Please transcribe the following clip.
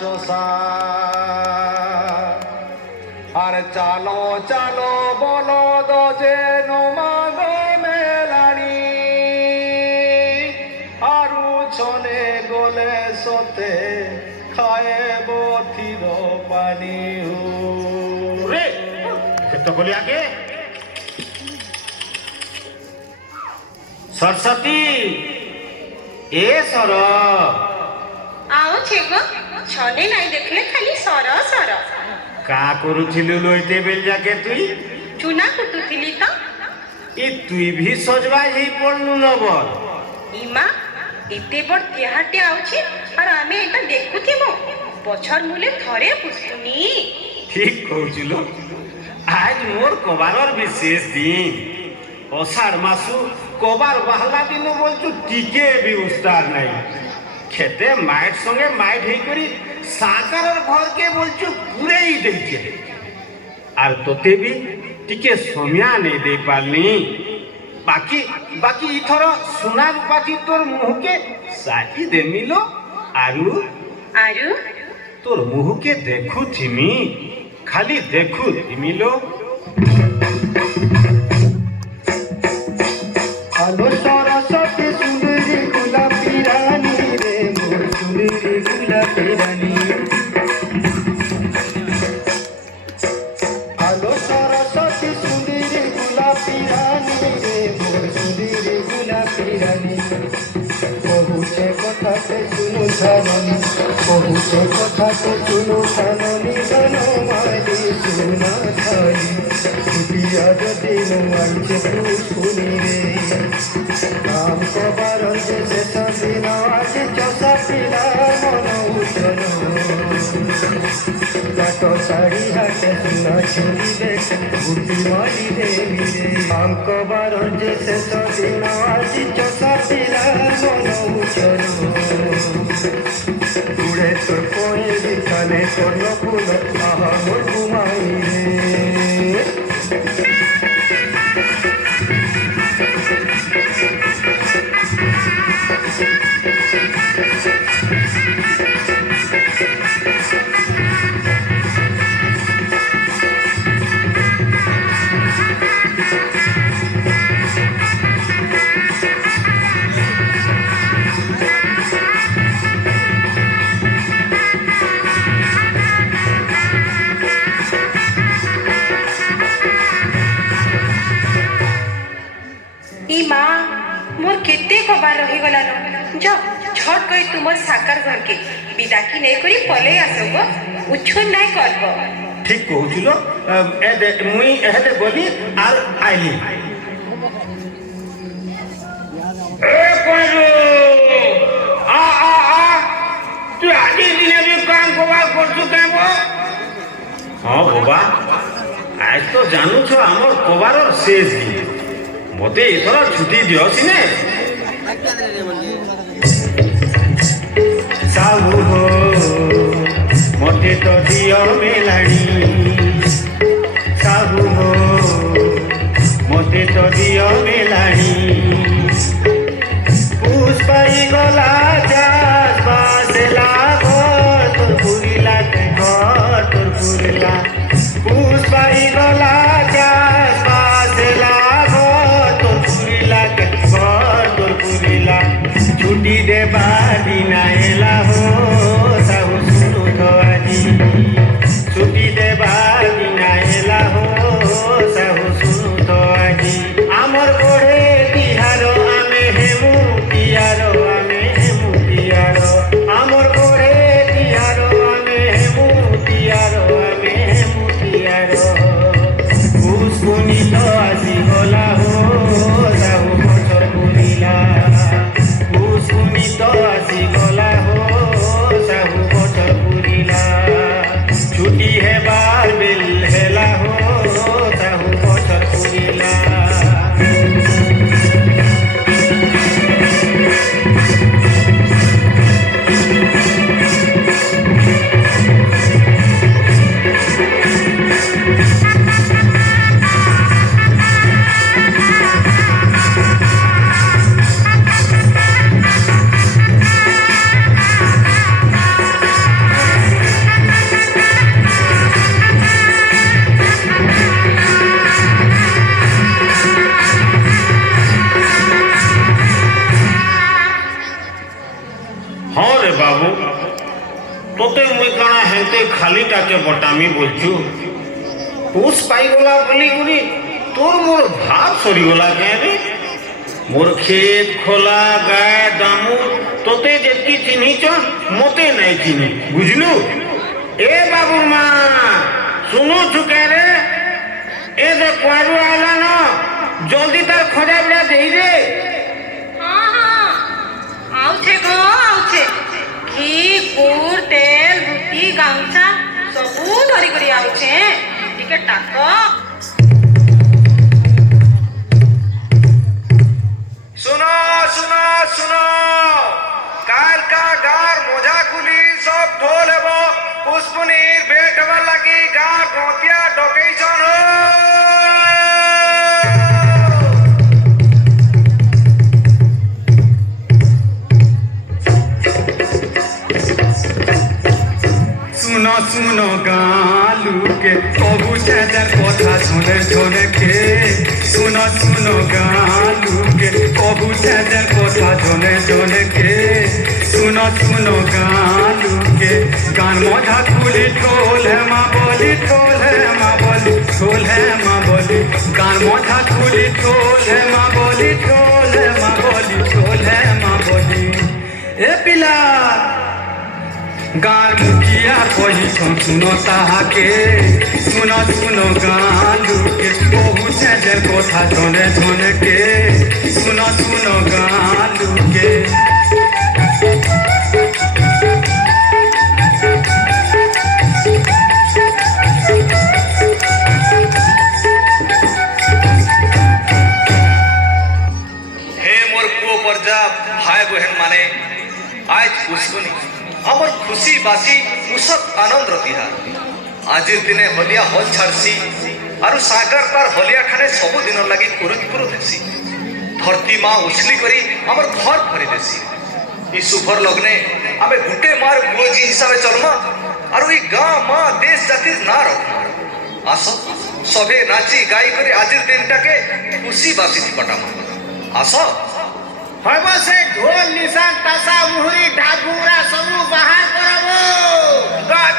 চষা আর চালো চালো বলদ যেন মাগ মেলানি আরু ছনে গলে সতে খায়ে বথির পানি রে তো বলি আগে सरस्वती ए सर आओ छेगो छने नाही देखले खाली सर सर का करूथिलु लोइते बेल जाके तुई चुना कुटुथिली त ए तुई भी सजवा ही पड़नु नबर इमा एते बड़ तिहाटे आउछि और आमे एटा देखुथिमु पछर मुले थरे पुछुनी ठीक कहउछिलो आज मोर कबारर विशेष दिन अषाढ़ मासु कबार बाहला दिन बोलछु टिके भी उस्तार नहीं खेते माइट संगे माइट हेई करी साकारर घर के बोलछु पूरे ही देखे आर तोते भी टिके समया नहीं दे पालनी बाकी बाकी इथर सोना रूपा की तोर मुह के साही दे मिलो आरु आरु तोर मुह के देखु थिमी खाली देखु थिमिलो আলো সরস্বতী সুন্দরী গোলাপি রানী রে মোর সুন্দরী গোলাপি রানী আলো সরস্বতী সুন্দরী গোলাপি রানী রে মোর সুন্দরী গোলাপি রানী বহুছে কথাতে শুনু জাননী বহুছে কথাতে শুনু জাননী বনমালী শুনা থালি ছুটিয়া যদি আইছে ফুলকুনি রে কাম কবার যে শেষ দিন আজ চষা পিলা মন উঠল কাট শাড়ি হাতে সোনা চুরি দেখে বুদ্ধি মারি দেবী রে কাম কবার যে শেষ দিন আজ চষা পিলা মন উঠল উড়ে তোর কোয়ে বিকালে তোর নকুল আহা মোর ঘুমাই রে इमा मोर केते कबार रही गला न जा छट कई तुमर साकार घर के बिदाकी नहीं करी पले आसबो उछन नहीं करबो ठीक कहउछिलो ए दे मुई एहे बोली आर आइली ए कोरो आ आ आ तू आदि दिने भी काम कबा करछु केबो हां बाबा आज तो जानू छ हमर कबारर शेष दिन मते एथर छुट्टी दियो सिने साहू हो मते तो दियो मेलाड़ी साहू हो मते तो दियो मेलाड़ी पुष्पाई गला जास बासला तोर पुरिला के घर तोर पुरिला पुष्पाई गला जास बासला तोर पुरिला के घर तोर पुरिला छुट्टी दे दिन आएला हो साहू सुनु तो आजी छुट्टी दे তোতে মুই কানা হেতে খালিটাকে বটামি বলছু পুষ পাইগলা বলি করি তোর মোর ভাব সরিগলা কেন মোর ক্ষেত খোলা গায়ে দামু তোতে যেতকি চিনিছ মতে নাই চিনি বুঝলু এ বাবুর মা শুনুছু কে রে এ যে কুয়ারু আইলা ন জলদি তার খোঁজা বিড়া দেই রে আউছে গো আউছে ঘি গুড় তেল রুটি গামছা সবু ধরি করে আউছে ଟିକେ টাক सुनो सुनो सुनो काल का गार मोजा कुली सब ढोल हेबो पुष्पनीर भेट हवा लगी गार गोतिया डोकई जन हो सुनो सुनो गालू के कबू चादर কথা শুনে শুনে কে सुनो सुनो गालू के कबू चादर কথা শুনে শুনে কে सुनो सुनो गालू के गान मजा खुली ढोल है माँ बोली ढोल है माँ बोली ढोल है माँ बोली गान मजा खुली ढोल है माँ बोली ढोल है माँ बोली ढोल है माँ बोली ए पिला गान मुखिया कोई सुनो ताके सुनो सुनो गालू के बहु चादर कोथा धोने धोने के सुनो सुनो गालू के हे मोर पुओ परजा भाई बहन माने आज पुष्पनी আমার খুশি বাসি উৎসব আনন্দ তিহার আজির দিনে হলিয়া হল ছাড়ছি আর সাগর তার হলিয়া খানে ସବୁদিন লাগি কুরুত কুরুত হেসি ধরতি মা উছলি করি আমার ঘর ভরি দেছি এই সুভর লগ্নে আমি গুটে মার বুজি হিসাবে চলমা আর ওই গাঁ মা দেশ জাতির না রখমা আসো সবে নাচি গাই করে আজির দিনটাকে খুশি বাসি পটামা আসো হইব সে ঢোল নিশান তাসা মুহুরি ঢাকুরা সবু বাহার করব গাছ